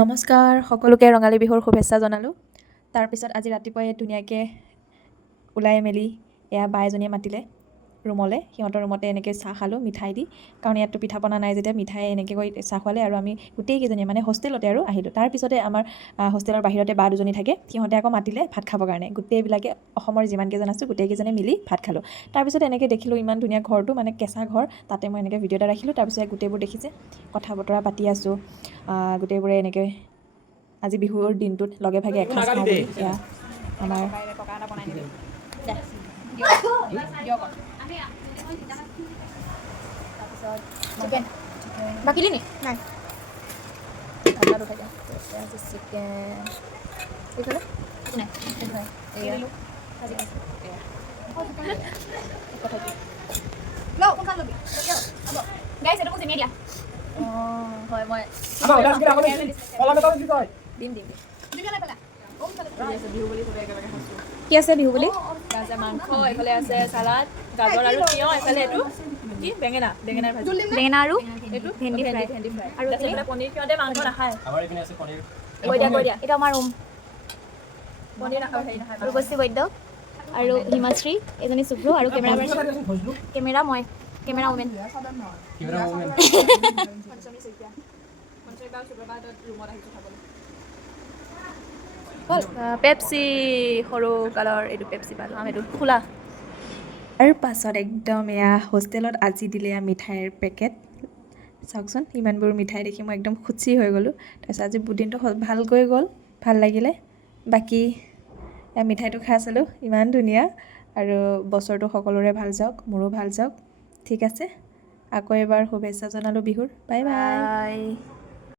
নমস্কাৰ সকলোকে ৰঙালী বিহুৰ শুভেচ্ছা জনালোঁ। তাৰপিছত আজি ৰাতিপুৱাই ধুনীয়াকৈ ওলাই মেলি এয়া বা এজনীয়ে মাতিলে ৰুমলৈ, সিহঁতৰ ৰুমতে এনেকৈ চাহ খালোঁ মিঠাই দি, কাৰণ ইয়াততো পিঠা পনা নাই যেতিয়া মিঠাই এনেকৈ কৰি চাহ খোৱালে আৰু আমি গোটেইকেইজনীয়ে মানে হোষ্টেলতে আৰু আহিলোঁ। তাৰপিছতে আমাৰ হোষ্টেলৰ বাহিৰতে বা দুজনী থাকে, সিহঁতে আকৌ মাতিলে ভাত খাবৰ কাৰণে, গোটেইবিলাকে অসমৰ যিমানকেইজন আছোঁ গোটেইকেইজনে মিলি ভাত খালোঁ। তাৰপিছত এনেকৈ দেখিলোঁ ইমান ধুনীয়া ঘৰটো, মানে কেঁচা ঘৰ, তাতে মই এনেকৈ ভিডিঅ' এটা ৰাখিলোঁ। তাৰপিছত গোটেইবোৰ দেখিছে কথা বতৰা পাতি আছোঁ, গোটেইবোৰে এনেকৈ আজি বিহুৰ দিনটোত লগে ভাগে এসাঁজ খাওঁ বুলি এয়া আমাৰ তাৰপিছত বাকিলি নি নাই ঠাণ্ডাত উঠাই দিয়া আজি চিকেন এইফালে নাই এয়া ভাজি খাইছোঁ এয়া গাইছ এইটো মোক চিঙি দিয়া হয় মই দিম কি আছে বিহু বুলি আছে মাংস এইফালে আছে চালাড গাজৰ আৰু তিয়ঁহ এইফালে এইটো কি বেঙেনাৰ ভাজি বেঙেনা আৰু এইটো ভেন্দি ফ্ৰাই আৰু এইফালে পনীৰ সিহঁতে মাংস নাখায় আমাৰ এইপিনে আছে পনীৰ কৈ দিয়া এইটো আমাৰ ৰুম পনীৰ নাখায় হেৰি নাখায় ৰূপশ্ৰী বৈদ্য আৰু হিমাশ্ৰী এজনী শুভ্ৰু আৰু কেমেৰা মই কেমেৰা ওমেন পেপচি সৰু কালৰ এইটো পেপচি পালোঁ এইটো খোলা। তাৰ পাছত একদম এয়া হোষ্টেলত আজি দিলে মিঠাইৰ পেকেট, চাওকচোন ইমানবোৰ মিঠাই দেখি মই একদম খুচি হৈ গ'লোঁ। তাৰপিছত আজি দিনটো ভালকৈ গ'ল, ভাল লাগিলে। বাকী মিঠাইটো খাই চালোঁ, ইমান ধুনীয়া। আৰু বছৰটো সকলোৰে ভাল যাওক, মোৰো ভাল যাওক। ঠিক আছে, আকৌ এবাৰ শুভেচ্ছা জনালোঁ বিহুৰ। Bye bye.